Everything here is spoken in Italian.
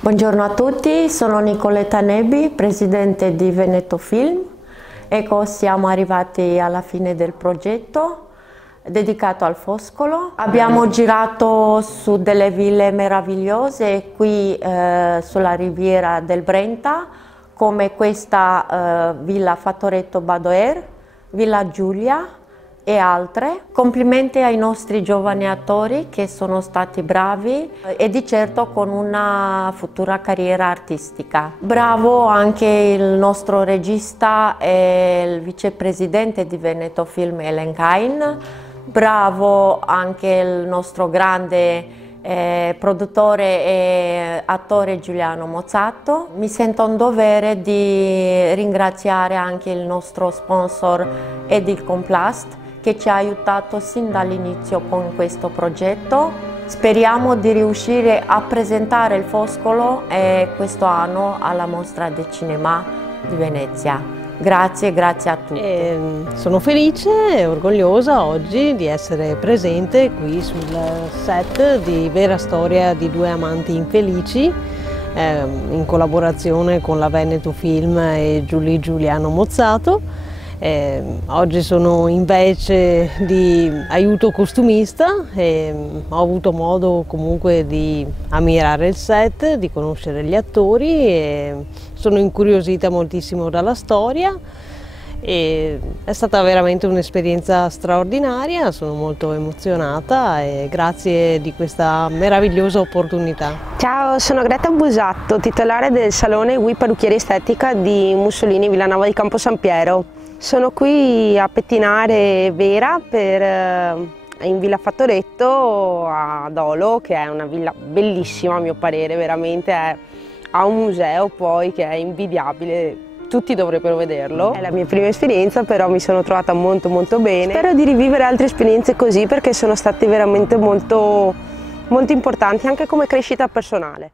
Buongiorno a tutti, sono Nicoletta Nebbi, presidente di Veneto Film. Ecco, siamo arrivati alla fine del progetto dedicato al Foscolo. Abbiamo girato su delle ville meravigliose qui sulla riviera del Brenta, come questa Villa Fattoretto Badoer, Villa Giulia e altre. Complimenti ai nostri giovani attori che sono stati bravi e di certo con una futura carriera artistica. Bravo anche il nostro regista e il vicepresidente di Veneto Film Ellen Kain. Bravo anche il nostro grande produttore e attore Giuliano Mozzato. Mi sento un dovere di ringraziare anche il nostro sponsor Edilcomplast che ci ha aiutato sin dall'inizio con questo progetto. Speriamo di riuscire a presentare il Foscolo questo anno alla Mostra del Cinema di Venezia. Grazie, grazie a tutti. Sono felice e orgogliosa oggi di essere presente qui sul set di Vera storia di due amanti infelici, in collaborazione con la Veneto Film e Giuliano Mozzato. Oggi sono invece di aiuto costumista e ho avuto modo comunque di ammirare il set, di conoscere gli attori e sono incuriosita moltissimo dalla storia. È stata veramente un'esperienza straordinaria, sono molto emozionata e grazie di questa meravigliosa opportunità. Ciao, sono Greta Busatto, titolare del Salone Wii Parrucchieri Estetica di Mussolini Villanova di Campo San Piero. Sono qui a pettinare Vera in Villa Fattoretto a Dolo, che è una villa bellissima a mio parere, veramente ha un museo poi che è invidiabile, tutti dovrebbero vederlo. È la mia prima esperienza, però mi sono trovata molto bene. Spero di rivivere altre esperienze così perché sono state veramente molto importanti anche come crescita personale.